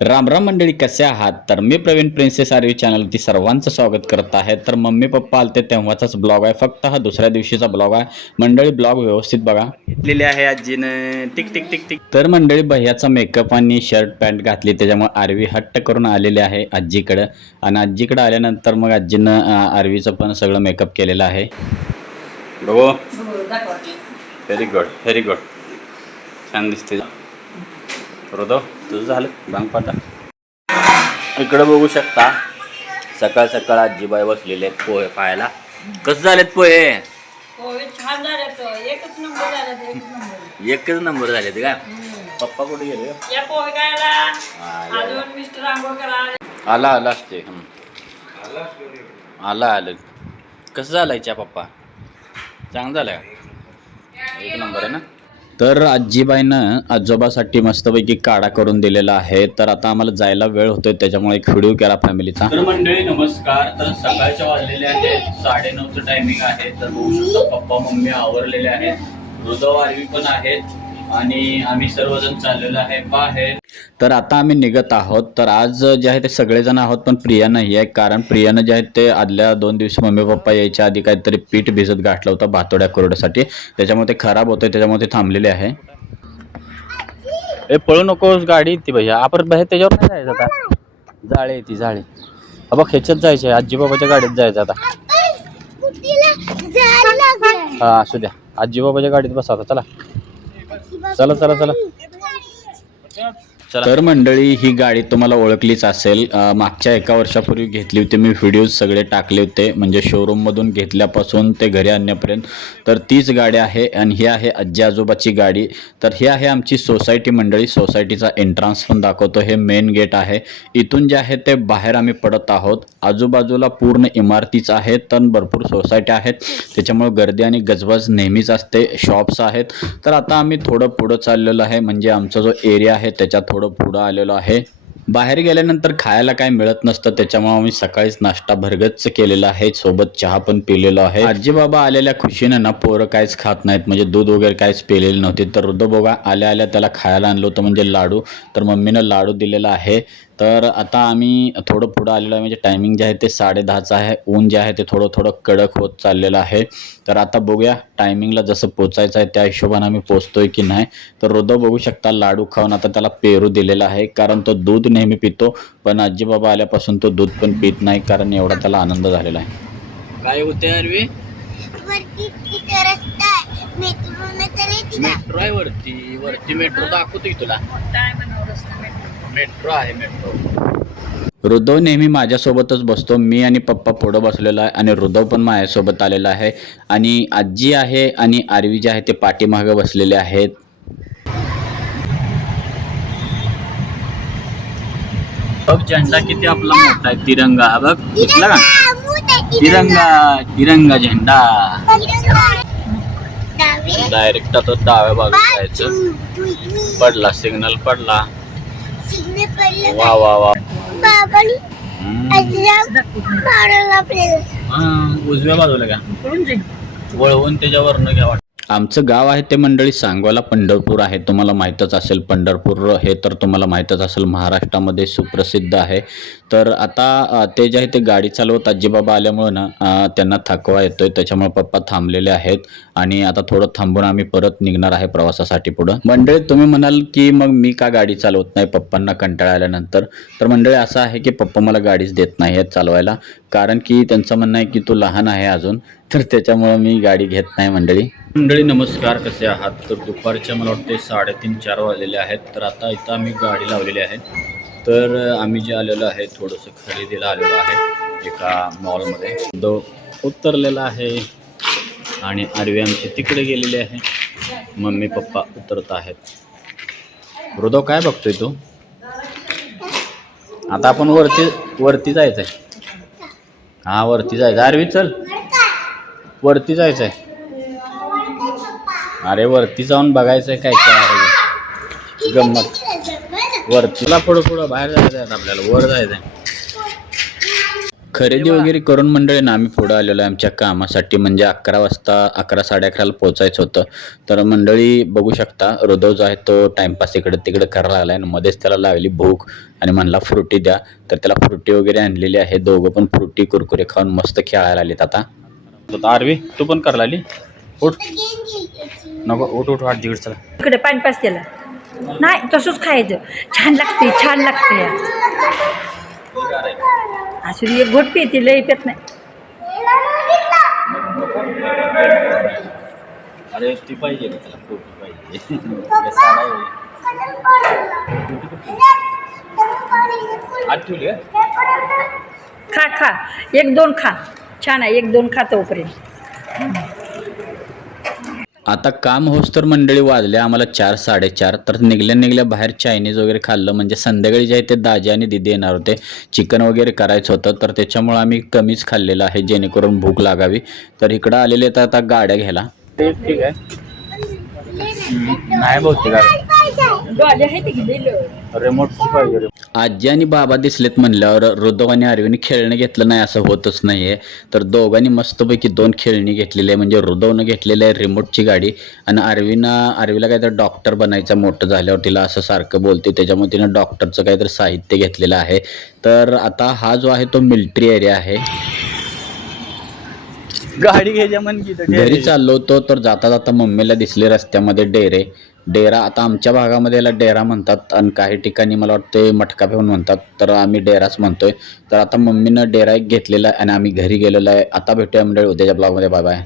राम राम मंडळी, कसे आहात? तर मी प्रवीण प्रिन्सेस आरवी चॅनलवरती सर्वांचं स्वागत करत आहे. तर मम्मी पप्पा आलते तेव्हाचाच ब्लॉग आहे, फक्त हा दुसऱ्या दिवशीचा ब्लॉग आहे. मंडळी ब्लॉग व्यवस्थित बघा. लिहिले आहे आजीनं टिक टिक टिक टिक. तर मंडळी भैयाचा मेकअप आणि शर्ट पॅन्ट घातली, त्याच्यामुळे आरवी हट्ट करून आलेले आहे आजीकडं. आणि आजीकडे आल्यानंतर मग आजीनं आरवीचं पण सगळं मेकअप केलेलं आहे. बघू, व्हेरी गुड व्हेरी गुड, छान दिसते. हृदय तुझं झालं बांगपाटा. इकडं बघू शकता, सकाळ सकाळ आजीबाई बसलेले आहेत पोहे खायला. कसं झालेत पोहे? छान झालेत, एकच नंबर झालेत. एकच नंबर झालेत का? पप्पा कुठे गेले? या पोहे खायला अजून मिस्टर आंघोळ करा. आला असते. आलं. कसं झालंय च्या पप्पा? चांगलं झालं का? एक नंबर आहे ना. तर आजीबाईनं आजोबासाठी मस्तपैकी काढा करून दिलेला आहे. तर आता आम्हाला जायला वेळ होतोय, त्याच्यामुळे एक व्हिडिओ केला फॅमिलीचा. तर मंडळी नमस्कार. तर सकाळच्या वाजलेले आहेत 9:30चं टायमिंग आहे. तर बघू शकता पप्पा मम्मी आवरलेले आहेत, हृदय आरवी पण आहेत आणि आम्ही सर्वजण चाललेलो आहे बाहेर. तर आता आम्ही निघत आहोत. तर आज जे आहे ते सगळेजण आहोत, पण प्रिया नाही आहे. कारण प्रियानं जे आहे ते आदल्या 2 दिवशी मम्मी पप्पा यायच्या आधी काहीतरी पीठ भिजत घातलं होतं भातोड्या कुरड्यासाठी, त्याच्यामुळे ते खराब होतं, त्याच्यामुळे ते थांबलेले आहे. ए पळू नकोस, गाडी ती भैया आपण बाहेर त्याच्यावर नाही जायचं आता. जाळे ती जाळे बघ, ह्याच्यात जायचे, आजी बाबाच्या गाडीत जायचं आता. हा असू द्या, आजी बाबाच्या गाडीत बसा आता. चला चला चला चला. तर मंडळी ही गाडी तुम्हाला ओळखलीच असेल. मागच्या 1 वर्षापूर्वी घेतली होती मी, व्हिडिओज सगळे टाकले होते, म्हणजे शोरूममधून घेतल्यापासून ते घरी आणण्यापर्यंत. तर तीच गाडी आहे आणि ही आहे आजी आजोबाची गाडी. तर ही आहे आमची सोसायटी मंडळी. सोसायटीचा एंट्रन्स पण दाखवतो, हे मेन गेट आहे. इथून जे आहे ते बाहेर आम्ही पडत आहोत. आजूबाजूला पूर्ण इमारतीच आहेत, तर भरपूर सोसायटी आहेत, त्याच्यामुळे गर्दी आणि गजबज नेहमीच असते. शॉप्स आहेत. तर आता आम्ही थोडं पुढं चाललेलो आहे, म्हणजे आमचा जो एरिया आहे त्याच्यात थोडं पुढं आलेलो आहे. बाहेर गेल्यानंतर खायला काय मिळत नसतं, त्याच्यामुळे आम्ही सकाळीच नाश्ता भरगच्च केलेला आहे, सोबत चहा पण पिलेलो आहे. आजी बाबा आलेल्या खुशीनं ना पोरं काहीच खात नाहीत, म्हणजे दूध वगैरे काहीच पिलेले नव्हते. तर हृदय बघा आल्या आल्या त्याला खायला आणलं होतं, म्हणजे लाडू. तर मम्मीनं लाडू दिलेला आहे. तर आता आम्ही थोडं पुढं आलेलो आहे, म्हणजे टायमिंग जे आहे ते 10:30चं आहे. ऊन जे आहे ते थोडं थोडं कडक होत चाललेलं आहे. तर आता बघूया टायमिंगला जसं पोचायचं आहे त्या हिशोबाने आम्ही पोचतोय की नाही. तर हृदय बघू शकता लाडू खाऊन आता त्याला पेरू दिलेला आहे, कारण तो दूध नेहमी पितो, पण आजी बाबा आल्यापासून तो दूध पण पित नाही, कारण एवढा त्याला आनंद झालेला आहे. काय होते अरवी? मेट्रो आहे वरती मेट्रो दाखवतोय तुला. मेट्रो आहे मेट्रो. हृदय नेहमी माझ्यासोबतच बसतो. मी आणि पप्पा पुढं बसलेलो आहे आणि हृदय पण माझ्यासोबत आलेला आहे. आणि आजी आहे आणि आरवी जे आहे ते पाठीमागे बसलेले आहेत. बघ झेंडा किती आपला मोठा आहे, तिरंगा बघ, दिसला का? तिरंगा झेंडा. डायरेक्ट आता डाव्या बाजूला जायचं. पडला सिग्नल पडला. वा वा वा. उजव्या बाजूला का वळवून त्याच्यावरनं घ्यावा. आमचं गाव आहे ते मंडळी सांगोला पंढरपूर आहे. तुम्हाला माहीतच असेल, पंढरपूर हे तर तुम्हाला माहीतच असेल, महाराष्ट्रामध्ये सुप्रसिद्ध आहे. तर आता ते जे आहे ते गाडी चालवत आजीबाबा आल्यामुळं ना त्यांना थकवा येतोय, त्याच्यामुळे पप्पा थांबलेले आहेत. आणि आता थोडं थांबून आम्ही परत निघणार आहे प्रवासासाठी पुढं. मंडळी तुम्ही म्हणाल की मग मी का गाडी चालवत नाही पप्पांना कंटाळा आल्यानंतर. तर मंडळी असं आहे की पप्पा मला गाडीच देत नाही आहेत चालवायला, कारण की त्यांचं म्हणणं आहे की तू लहान आहे अजून, तर त्याच्यामुळं मी गाडी घेत नाही मंडळी. मंडळी नमस्कार, कसे आहात? तर दुपारच्या मला वाटते 3:30-4 वाजलेले आहेत. तर आता इथं आम्ही गाडी लावलेली आहे. तर आम्ही जे आलेलो आहे थोडंसं खरेदीला आलेलो आहे एका मॉलमध्ये. तो उतरलेला आहे आणि आरवी आमची तिकडे गेलेली आहे. मम्मी पप्पा उतरत आहेत. हृदय काय बघतोय तू? आता आपण वरती जायचं आहे. हा वरती जायचं. आरवी चल वरती जायचं आहे. अरे वरती जाऊन बघायचं आहे काय काय गंमत. वरतीला पुढं बाहेर जायचं आहे आपल्याला, वर जायचं आहे. खरेदी वगैरे करून मंडळी ना आम्ही पुढे आलेलो आहे आमच्या कामासाठी. म्हणजे 11 वाजता 11 साडे 11ला पोहोचायचं होतं. तर मंडळी बघू शकता हृदय जो आहे तो टाइमपास इकडे तिकडे करायला लागला आहे. मध्येच त्याला लागली भूक आणि म्हणला फ्रुटी द्या. तर त्याला फ्रुटी वगैरे आणलेली आहे. दोघं पण फ्रुटी कुरकुरे खाऊन मस्त खेळायला आलेत आता. आरवी तू पण करायला आली? उठ नको, उठ उठ आठ जिगड चला. इकडे पाणी पास त्याला नाही तसंच खायचं. छान लागते छान लागते. असू दे एक घोट पिते लई पेत नाही. अरे ती पाहिजे ना त्याला फ्रुटी पाहिजे. खा खा 1-2 खा. छान आहे 1-2 खा तोपर्यंत. आता काम होस तर मंडळी वाजले आम्हाला 4 साडे 4. तर निघल्या बाहेर चायनीज वगैरे खाल्लं. म्हणजे संध्याकाळी जे आहे ते दाजी आणि दिदी येणार होते. चिकन वगैरे करायचं होतं. तर त्याच्यामुळं आम्ही कमीच खाल्लेलं आहे जेणेकरून भूक लागावी. तर इकडं आलेले तर आता गाड्या घ्यायला. ठीक आहे नाही बहुतेक रिमोटची पाहिजे. आजी आणि बाबा दिसलेत म्हणल्यावर रुद्र आणि अरविंद खेळणं घेतलं नाही असं होतच नाहीये. तर दोघांनी मस्तपैकी 2 खेळणी घेतलेली आहे. म्हणजे रुद्रनं घेतलेली आहे रिमोटची गाडी आणि अरवीला काहीतरी डॉक्टर बनायचं मोठं झाल्यावर तिला असं सारखं बोलते. त्याच्यामुळे तिनं डॉक्टरचं काहीतरी साहित्य घेतलेलं आहे. तर आता हा जो आहे तो मिलिटरी एरिया आहे. गाडी घ्यायच्या मन की घरी चाललो होतो तर जाता जाता मम्मीला दिसले रस्त्यामध्ये डेरा. आता आमच्या भागामध्ये याला डेरा म्हणतात आणि काही ठिकाणी मला वाटते मटका पण म्हणतात. तर आम्ही डेराच म्हणतोय. तर आता मम्मीनं डेरा एक घेतलेला आहे आणि आम्ही घरी गेलेलो आहे. आता भेटूया मंडळी उद्याच्या ब्लॉगमध्ये. Bye bye.